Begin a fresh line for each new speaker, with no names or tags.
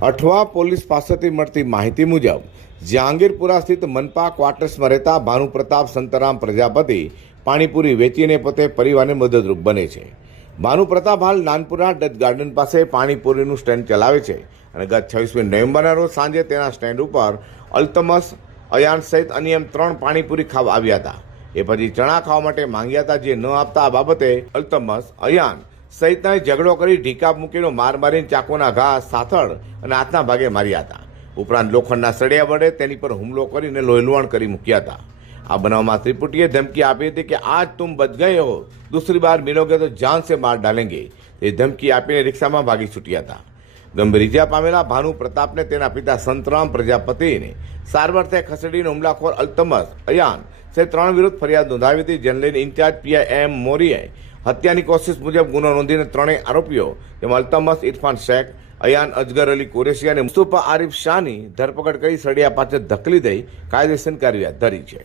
Athwa police પાસેથી મળતી માહિતી મુજબ, જહાંગીરપુરા સ્થિત મનપા ક્વાર્ટર્સમાં રહેતા ભાનુપ્રતાપ સંતરામ પ્રજાપતિ પાણીપુરી વેચીને પોતે પરિવારને મદદરૂપ બને છે. ભાનુપ્રતાપ હાલ નાનપુરા ડચ ગાર્ડન પાસે પાણીપુરીનું સ્ટેન્ડ ચલાવે છે અને ગત છવ્વીસમી નવેમ્બરના રોજ સાંજે તેના સ્ટેન્ડ ઉપર અલ્તમસ, અયાન સહિત અન્ય એમ ત્રણ પાણીપુરી ખાવા આવ્યા હતા. એ પછી ચણા ખાવા માટે માંગ્યા હતા, જે ન આપતા આ બાબતે અલ્તમસ, અયાન સહિતના ઝઘડો કરી ઢીકા મૂકીનો માર મારીને ચાકુના ઘા, સાથળ અને હાથના ભાગે માર્યા હતા. ઉપરાંત લોખંડના સળિયા વડે તેની પર હુમલો કરીને લોહીલુહાણ કરી મૂક્યા હતા. આ બનાવમાં ત્રિપુટીએ ધમકી આપી હતી કે, આજ તુમ બચ ગયે હો. દૂસરી બાર મિલોગે તો જાન સે માર ડાલેંગે. એ ધમકી આપીને રિક્ષામાં ભાગી છૂટ્યા હતા. ગંભીર પામેલા ભાનુ પ્રતાપને તેના પિતા સંતરામ પ્રજાપતિને સારવારથી ખસેડીને હુમલાખોર અલ્તમસ અયાન સે ત્રણ વિરુદ્ધ ફરિયાદ નોંધાવી હતી, જેને લઈને ઇન્ચાર્જ પીઆઈ એમ મોરીએ હત્યાની કોશિશ મુજબ ગુનો નોંધીને ત્રણેય આરોપીઓ, જેમાં અલ્તમસ ઇરફાન શેખ, અયાન, અજગર અલી કુરેશી અને મુસ્તુફા આરિફ શાહની ધરપકડ કરી સળિયા પાછળ ધકલી દઈ કાયદેસર કાર્યવાહી ધરી છે.